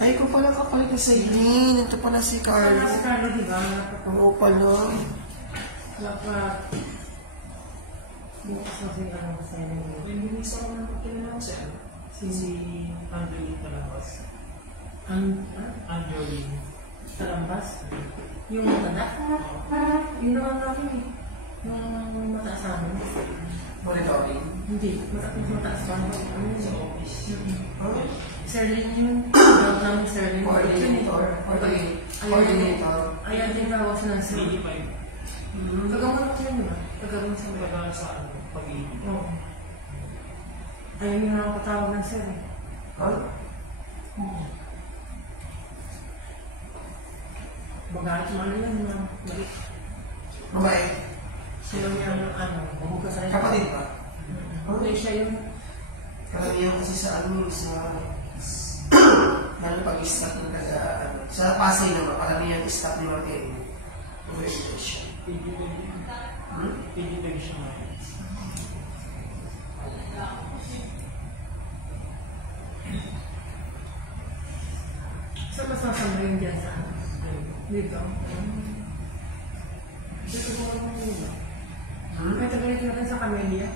Ay, kung pala kapalit na sa Eileen. Ito pala si Carlo. Si Carlo, diba? Oo pala. Bukas na siya ang masaya niya. May binis ako na pagkailan ako sa'yo. Si Angeline Talambas. Angeline. Talambas? Yung matanda? Yun naman natin eh. Yung mataas sa amin. Monitoring? Hindi. Mataas pa. Sa office. Serling yun. Daw namin Serling. Coordinator? Coordinator? Ayan din tawag siya ng Serling. 85. Tagamon ako yun diba? Tagamon sa mga. Pagkakala sa pag-ibig. Oo. Ayun yung nakapatawag ng Serling. Magalit mo ano yan, balik. Mabait. Sila yung mabukas sa rin. Kapatid ba? Okay, siya yung... Karamihan kasi sa lalo pag-stop ng sa Pasay naman, karamihan stop ni Martin. Organization. Pili-pili siya nga. Saan mas nasamba yun dyan sa dito? Dito ko naman yun ba? May tagalit natin sa Camellia.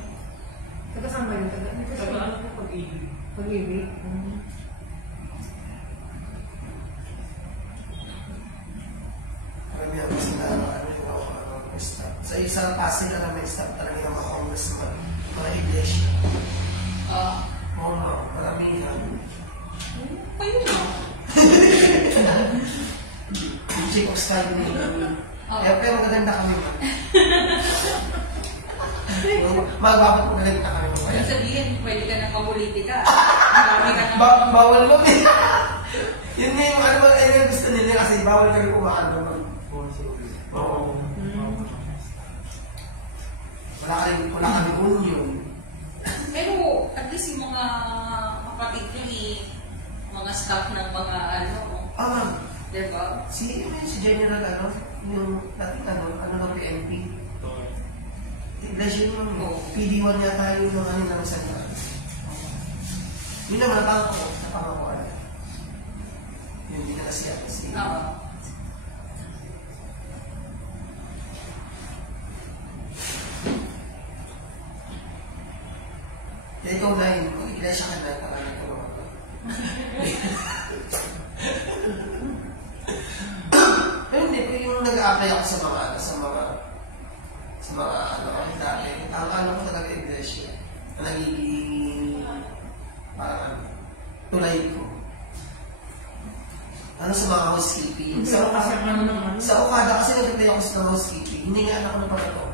Tagasamba yun? Taga ano po pag-ibig? Pag-ibig? Karamihan kasi stop. Sa isang Pasay na may stop talaga yung mga congressman, mga iglesia. Oo nga, maramihan. Kayo na. Yung chick of style ni pero maganda kami man. Magbabat mo galing na kami mo kaya. Sabihin, pwede ka na pamulitika. Marami ka na. Bawal mo eh. Yun nga yung yung gusto nila kasi bawal kami kumaan naman. Oo. Wala kami union. Pero, at least yung mga kapatid nyo mga staff ng mga diba? Si General yung dating ng PNP. Iglesia yung PD1 niya tayo yung mga nila ng sanda. Yun naman napangako sa pangakuan. Yun din na siya. Kaya ikaw na yun, kung iglesia ka na, parang ito mga pero hindi, yung nag-a-apply ako sa mga dati, ang ko talaga iglesia, na nagiging parang tulay ko. Sa mga housekeeping. Sa Okada kasi nag-apply ako sa housekeeping, hindi nga anak ko ng patato.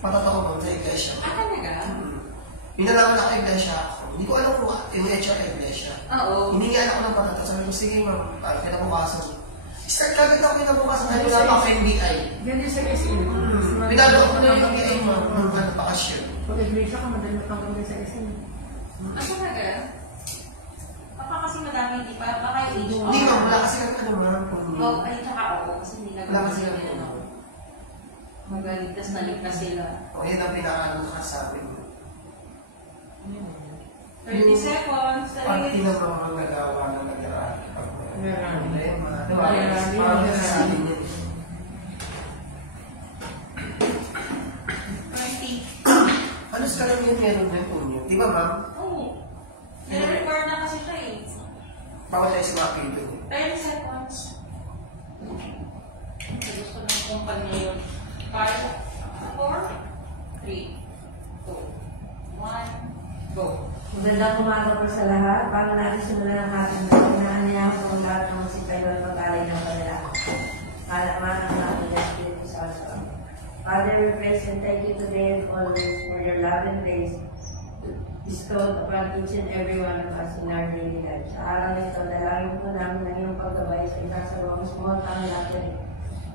Patato ko ba sa iglesia? Talaga? Pinalaman ako iglesia ako. Hindi ko alam kung i-HR ka iglesia. Oo. Hindi nga anak ko ng patato. Sabi ko, sige ma'am, pinabukasan. Start kagad ako pinabukasan. Kaya wala pa ako NBI. Yan yung sa SM. Pinalo ko na yung NBI mo nung bakasyon. Pag iglesia ka, madali matanggal sa SM. Talaga? Baka kasi madami, di ba? Baka yung age mo. Hindi nga, wala kasi ma'am. Ay, tsaka kasi hindi na wala kasi magaligtas na ligtas sila. O, yun ang pinakaano nakasabi mo. 30 seconds. Pag tinamang nagawa ng nag-arali. Problema. Diba? Nag-arali. Parang nasasabi niya. 20. Ano sa karamihan meron na yung unyo? Di ba ma'am? Oo. Nire-record na kasi siya eh. Bawal tayo sa mga pinto. 30 seconds. Gusto ng kumpanya yun. 5, 4, 3, 2, 1, go. Magandang umaga po sa lahat. Bago natin simulan ang ating naanayahan po ang lahat ng musika yung pag-alay ng kanila. Kalamanan ng ating Espiritu Santo. Father, we praise and thank you today and always for your love and grace bestowed upon each and every one of us in our daily life. Sa araw na ito, dalangin po namin ng iyong paggabay sa isasagawa mo small town natin.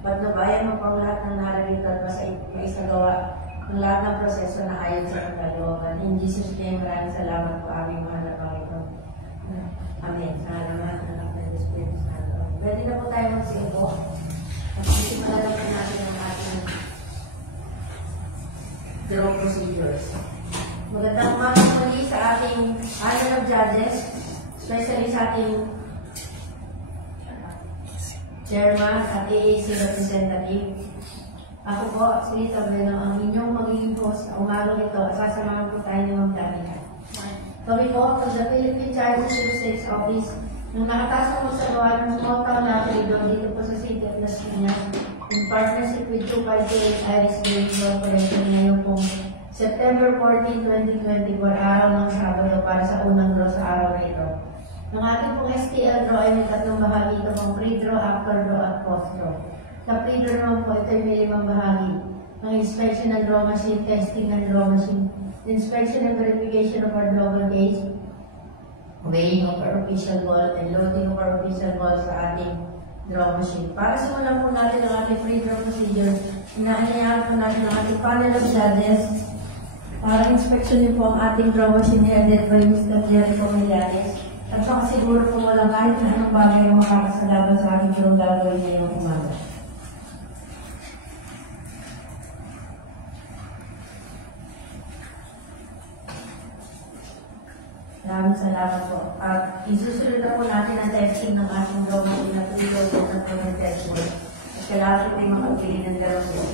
Patnubayan mo pang lahat ng nararito at maisagawa ang lahat ng proseso na ayon sa pagkalooban. In Jesus' name, maraming salamat po aming mahal na Panginoon. Amen. Sa halaman ng anak ng Espiritu Santo. Pwede na po tayo magsimpo. At sisimulan na po natin ang ating draw procedures. Magandang umaga muli sa ating panel of judges. especially sa ating chairman at AAC representative. Ako po, si Rita Bueno, ang inyong magiging host sa umagang ito at sasamahan po tayo ng Danica. Kami po, pag the Philippine Child State's Office, nung nakatasok ko sa gawa ng small town Napoli dito po sa City of Las Piñas, in partnership with 258 Iris Bay Corporation ngayon pong September 14, 2024, araw ng Sabado para sa unang draw sa araw na ito. Ang ating pong STL draw ay may tatlong bahagi ito pong pre-draw, after draw at post-draw. Sa pre-draw naman po, ito ay may limang bahagi. Ang inspection ng draw machine, testing ng draw machine, inspection and verification of our global case, weighing of our official ball, and loading of our official ball sa ating draw machine. Para simulan po natin ang ating pre-draw procedure, inaanyayahan po natin ang ating panel of judges para inspection po ang ating draw machine headed by Mr. Jericho Millanes. At saka siguro po walang kahit na anong bagay ang makakasalaban sa ating draw gagawin ngayong umaga. Maraming salamat po. At isusunod na po natin ang testing ng ating draw machine na pre-loaded na po ng test board. At kailangan po yung makapili ng gawin.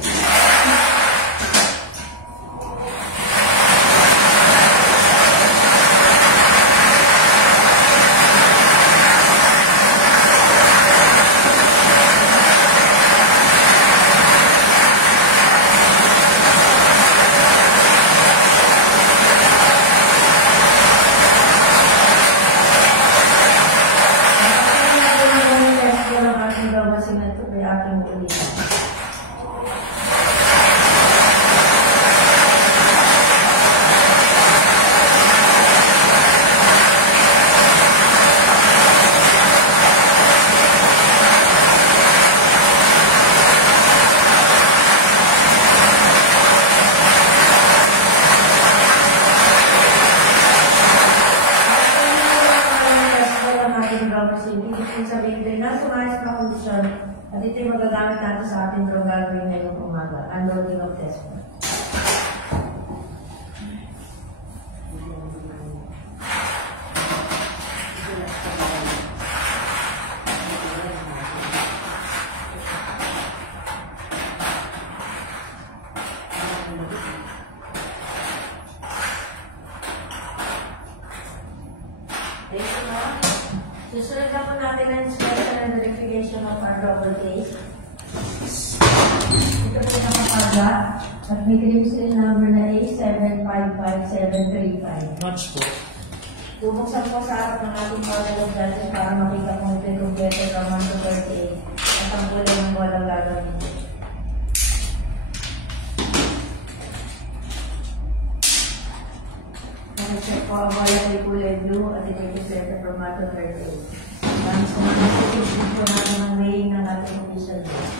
At ito'y magagamit natin sa ating draw gagawin ngayong umaga. Unloading of test board. Susunod na po natin ang inspection and verification of our global case. Ito po nakapaga at may claim seal number na A755735. Match po. Bubuksan po sa harap ng ating panel of judges para makita kung ito'y kumpleto ng 1 to 38 at ang kulay ng walang gagawin nito. Check po ang wala ay kulay blue at ito'y kumpleto from 1 to 38. Maraming salamat po natin ang weighing ng ating official board.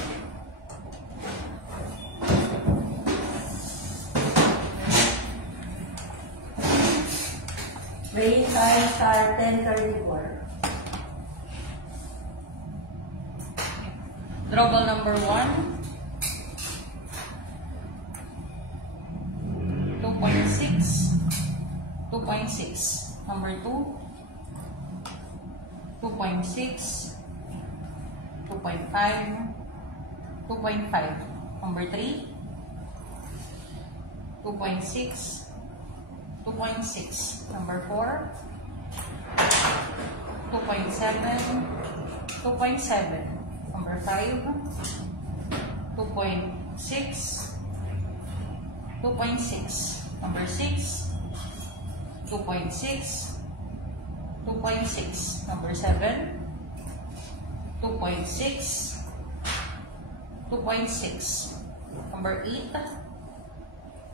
Weighing time star 1034. Draw ball number 1. 2.6. 2.6. Number 2. 2.6. 2.5. 2.5. Number 3. 2.6. 2.6. Number 4. 2.7. 2.7. Number 5. 2.6. 2.6. Number 6. 2.6. 2.6. Number 7. 2.6. 2.6. Number 8.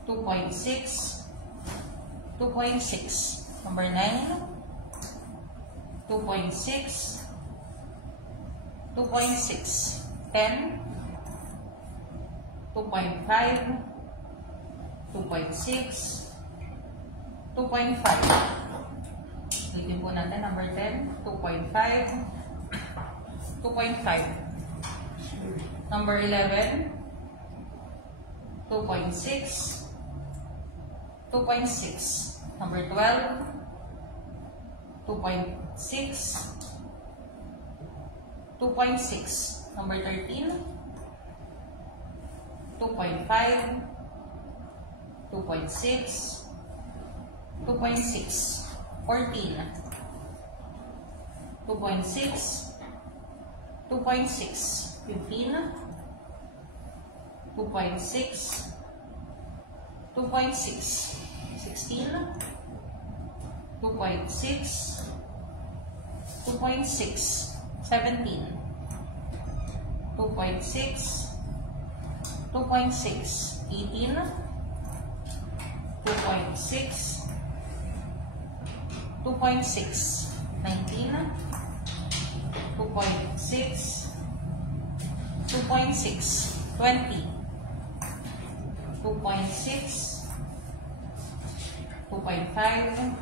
2.6. 2.6. Number 9. 2.6. 2.6. 10. 2.5. 2.6. 2.5. Ulitin po natin. Number 10. 2.5. 2.5. Number 11. 2.6. 2.6. Number 12. 2.6, 2.6, number 13, 2.5, 2.6, 2.6, 14, 2.6, 2.6, 15, 2.6, 2.6, 16, 2.6, 2.6, 17, 2.6, 2.6, 18, 2.6, 2.6, 19, 2.6, 2.6, 20, 2.6, 2.5,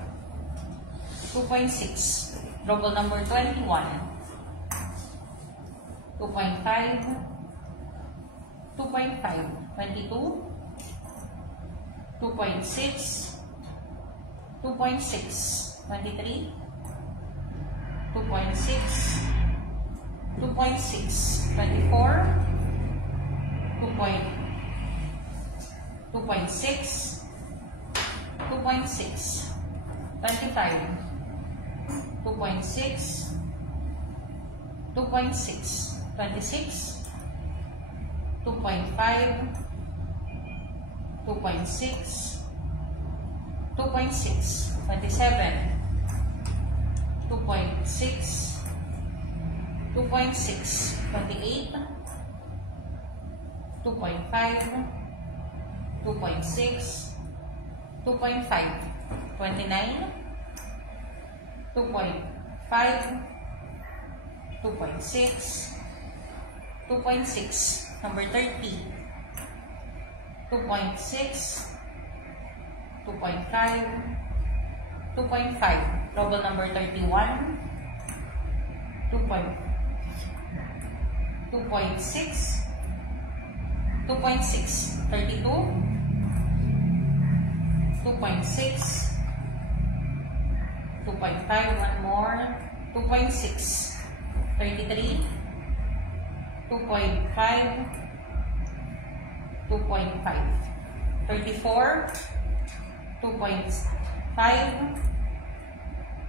2.6, double number 21, 2.5, 2.5, 22, 2.6, 2.6, 23, 2.6, 2.6, 24, 2.6, 2.6, 25, 2.6, 2.6, 26, 2.5, 2.6, 2.6, 27, 2.6, 2.6, 28, 2.5, 2.6, 2.5, 29, 2.5, 2.6, 2.6, number 30, 2.6, 2.5, 2.5, double number 31, 2.6, 2.6, 32, 2.6, 2.5, one more, 2.6, 33, 2.5, 2.5, 34, 2.5,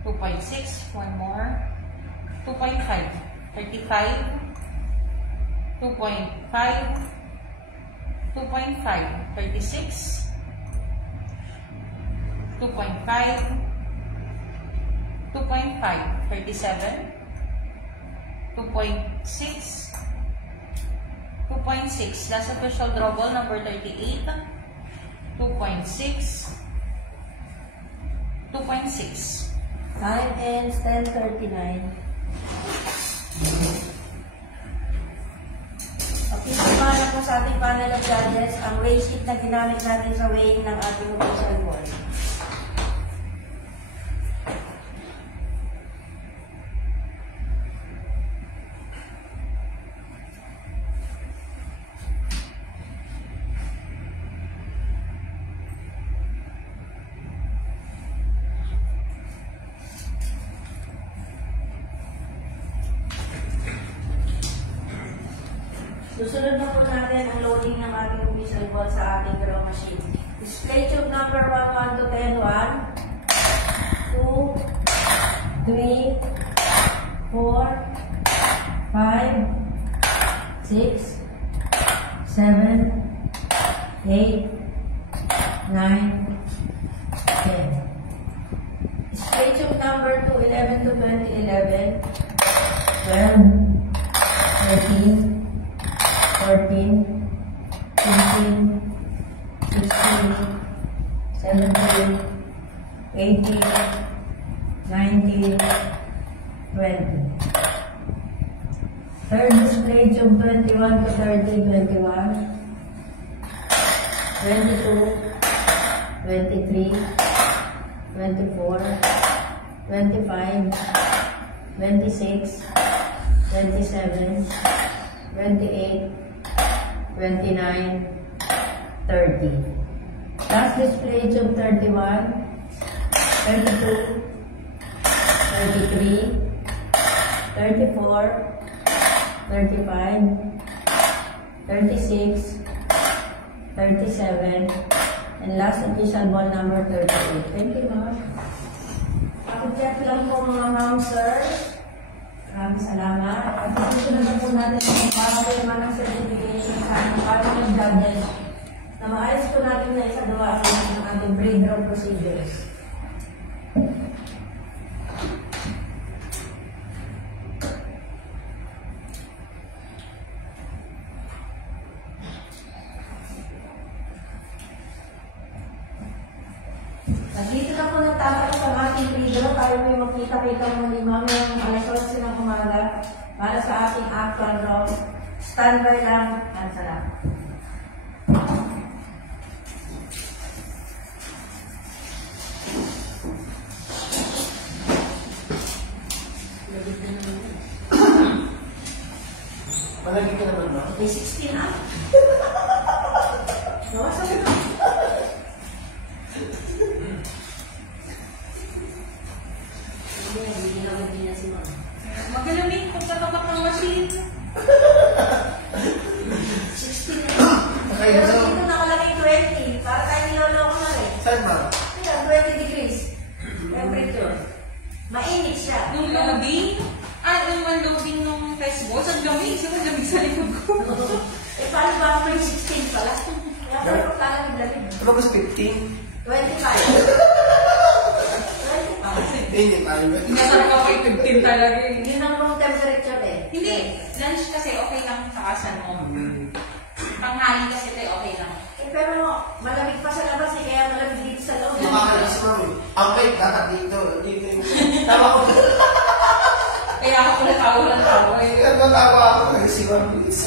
2.6, one more, 2.5, 35, 2.5, 2.5, 36, 2.5, 2.5, 37, 2.6, 2.6, last official double number 38, 2.6, 2.6. Time ends 10:39. Okay, sumara po sa ating panel of judges ang weigh sheet na ginamit natin sa weighing ng ating official board. Susunod na po natin ang loading ng ating official ball sa ating draw machine. Display tube number 1 to 10, 1, 2, 3, 4, 5, 6, 7, 8, 9, 10. Display tube number 2, 11 to 20, 11, 12, 13, 14, 15, 16, 17, 18, 19, 20. Third display tube 21 to 30, 21, 22, 23, 24, 25, 26, 27, 28, 29, 30. Last display tube 31, 32, 33, 34, 35, 36, 37, and last official ball number 38. Thank you, ma'am. Pakicheck lang po mga ma'am, sir. Maraming salamat. At susunod na po natin ang pagpapirma ng certification sa ating partner judges na maayos po natin na isagawa ng ating breakdown procedures. Dito na po nagtatapos ang ating video. Tayo po yung makita-kita muli mamaya ng alas 11 ng umaga para sa ating actual draw. Standby lang at salamat. Malagi ka naman ba? May 16 ah. Nawasan na. Magaling pagkatapak ng machine. 16 na. Pero dito nakalagay 20. Para tayo niloloko na rin. Saan ba? Kaya 20 degrees temperature. Mainit siya. Nung loading, nung unloading nung test balls, ang lamig. Sobrang lamig sa likod ko. Paano ba ako may 16 pala? Kaya parang lamig. Ano ba 15? 25. Hindi tayo ba? Nasarap ako yung 15 talaga eh. Yun ang room temperature eh. Hindi. Lunch kasi okay lang sa kasan mo. Tanghali kasi tayo okay lang. Pero malamig pa sa labas eh, kaya malamig dito sa loob. Makakalis mo eh. Ang bait, dapat dito. Dito yung... Tama ko. Kaya ako pala tawa ng tawa eh. Kaya natawa ako kasi si Ma'am Luis.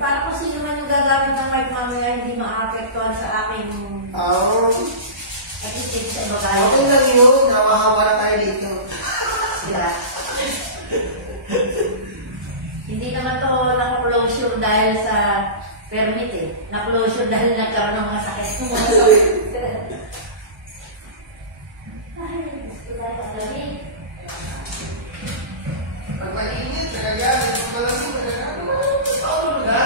Para kung sino man yung gagamit ng mic mamaya hindi maapektuhan sa aking attitude sa iba kayo. Okay lang yun. Nawawala tayo dito. Sila. Hindi naman to naka-closure dahil sa permit eh. Na-closure dahil nagkaroon ng mga sakit. Ay, gusto tayo paglabi. Pag mainit, nagagyan. Pag malamig, nagagyan. Ano na?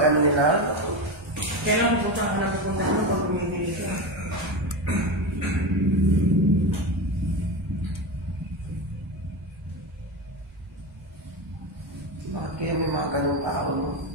pag ano nila. Kailan pupunta ka na pupunta ka pag bumibili ka? Bakit kaya may mga ganong tao, no?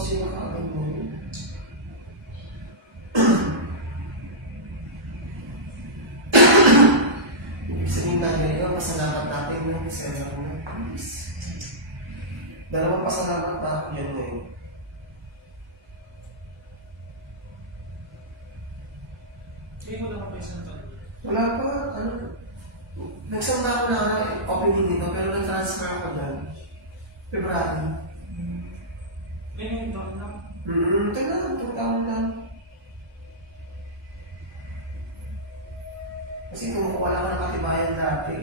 Sino ka mo? Sabihin natin yun, pasalamat natin ng December na. Dalawang pasalamat na ako yan ngayon. Hindi mo lang ako isang taon. Wala pa, ano? Nagsama ako na opening dito, pero nag-transfer ako dyan. February. Ngayon, taon lang. Taga, 2 taon lang. Kasi kumukuha lang ako ng katibayan dati.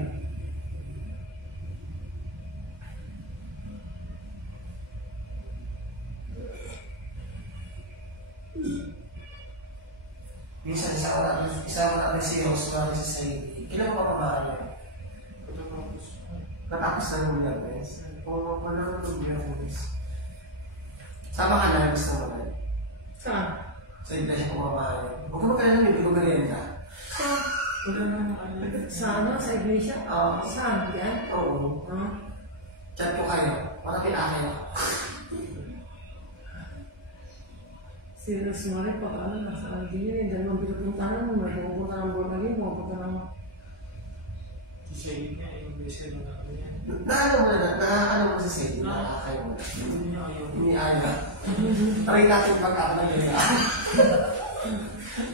Minsan, isa ko natin si Oscar, si Saidi. Kailan mo pa natapos na yung Biyernes? Oo, wala na yung Biyernes. Sama ka na, gusto mo ba? Saan? Sa iglesia ko mamahalin. Huwag mo kailan yung bigo merienda. Wala na nakalala. Sa ano? Sa iglesia? Oo. Saan? Yan? Oo. Chat ko kayo. Para pinakay ako. Si Rosemary, pag ano, nasa Algeria, yung dalawang pinupuntahan mo, may pumunta ng Bornagin, pumunta ng... Sa iyo niya, yung bese na ako niya. Naano mo na sa Saidi? Nakakay mo na. Hindi niya ayaw. Hindi ayaw. Try natin pag ako ng gaya.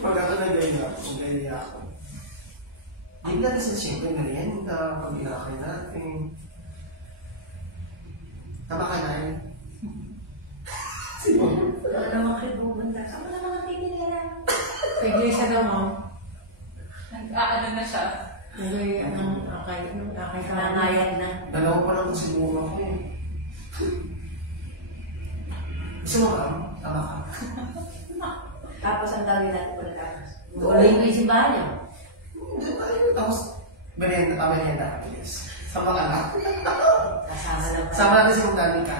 Pag ako ng gaya, kung gaya ako. Hindi natin sa siyempre merienda, pag inakay natin. Tama ka na rin. Sino? Wala naman kayo pupunta. Saan mo naman titigila? Sa iglesia daw, ma'am. Nag-aano na siya. Nagay ng akay ka. Nangayag na. Dalawa pa lang kasi muna ko eh. Gusto mo ka? Tama ka. Tapos ang dami natin pagkatapos. Wala yung isibahan niya. Hindi tayo. Tapos, merienda. Yes. Sama ka na. Kasama lang pa. Sama natin si Mugani ka.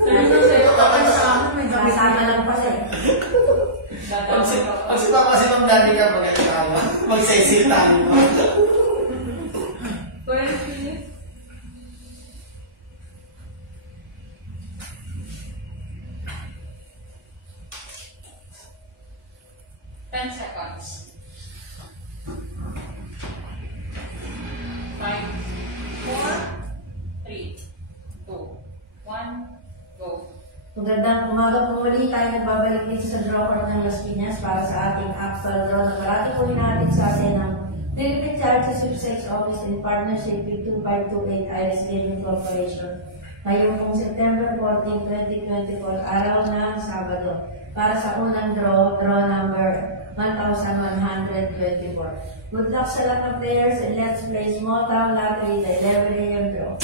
Pero sa'yo, kapag sa akin, may gamit Kasama lang pa siya. Pag si Papa si Ma'am Dani ka, mag-sexy tayo. Well, Philip. Ten seconds. 5, 4, 3, 2, 1, go. Magandang umaga po muli tayo nagbabalik dito sa Draw Court ng Las Piñas para sa ating actual draw na parati po natin sa atin ng Philippine Child Sweepstakes Office in partnership with 2528 Iris Gaming Corporation. Ngayon pong September 14, 2024, araw ng Sabado. Para sa unang draw number 1124. Good luck sa lahat ng players and let's play Small Town Lottery, the 11 a.m. draw.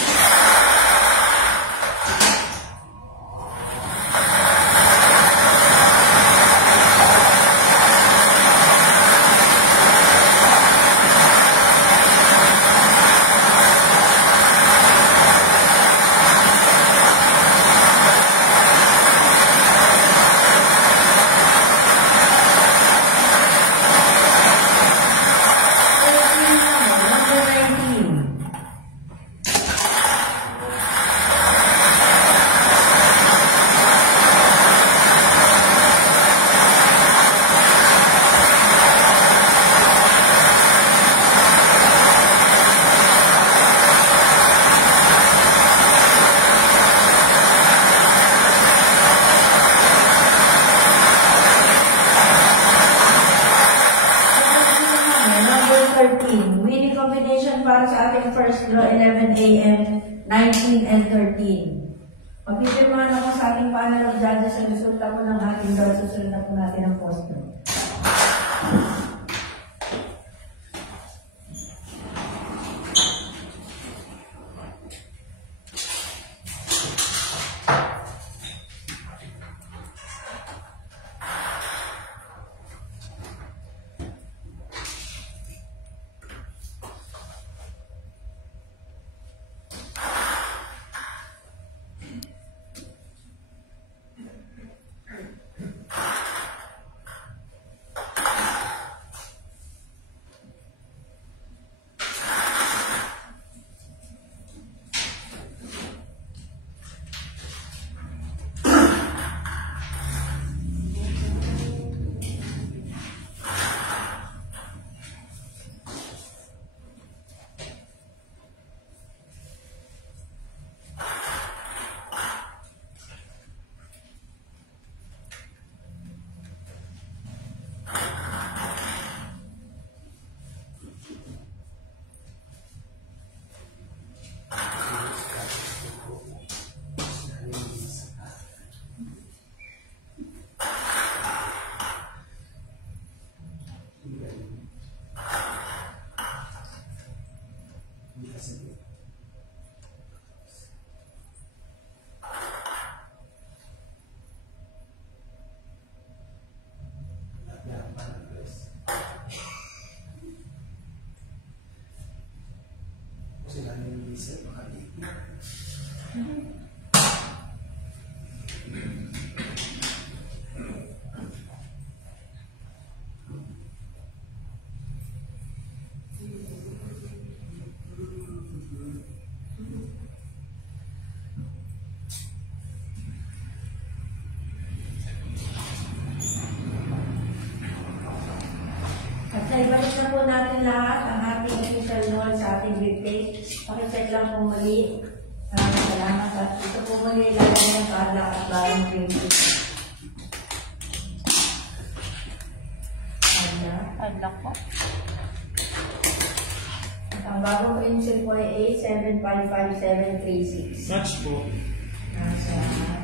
Number 19. 19, and 13. Pagpipirmahan ako sa ating panel of judges ang resulta po ng ating draw. Susunod na po natin ang posto. At naibalik na po natin lahat ang ating official note sa ating replay. Pakicheck lang po muli. Salamat. At ito po muli ilalagay ng padlock at barong printing. Padlock po. At ang bagong pencil po ay A755736. Match po. Salamat.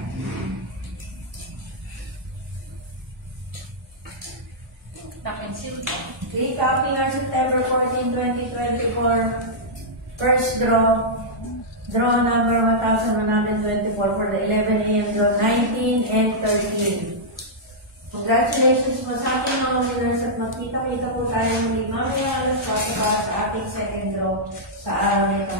Pencil po. Recapping our September 14, 2024 first draw. Draw number 1124 for the 11 a.m. draw 19 and 13. Congratulations po sa ating mga winners at magkita-kita po tayo muli mamaya alas 4 para sa ating second draw sa araw nito.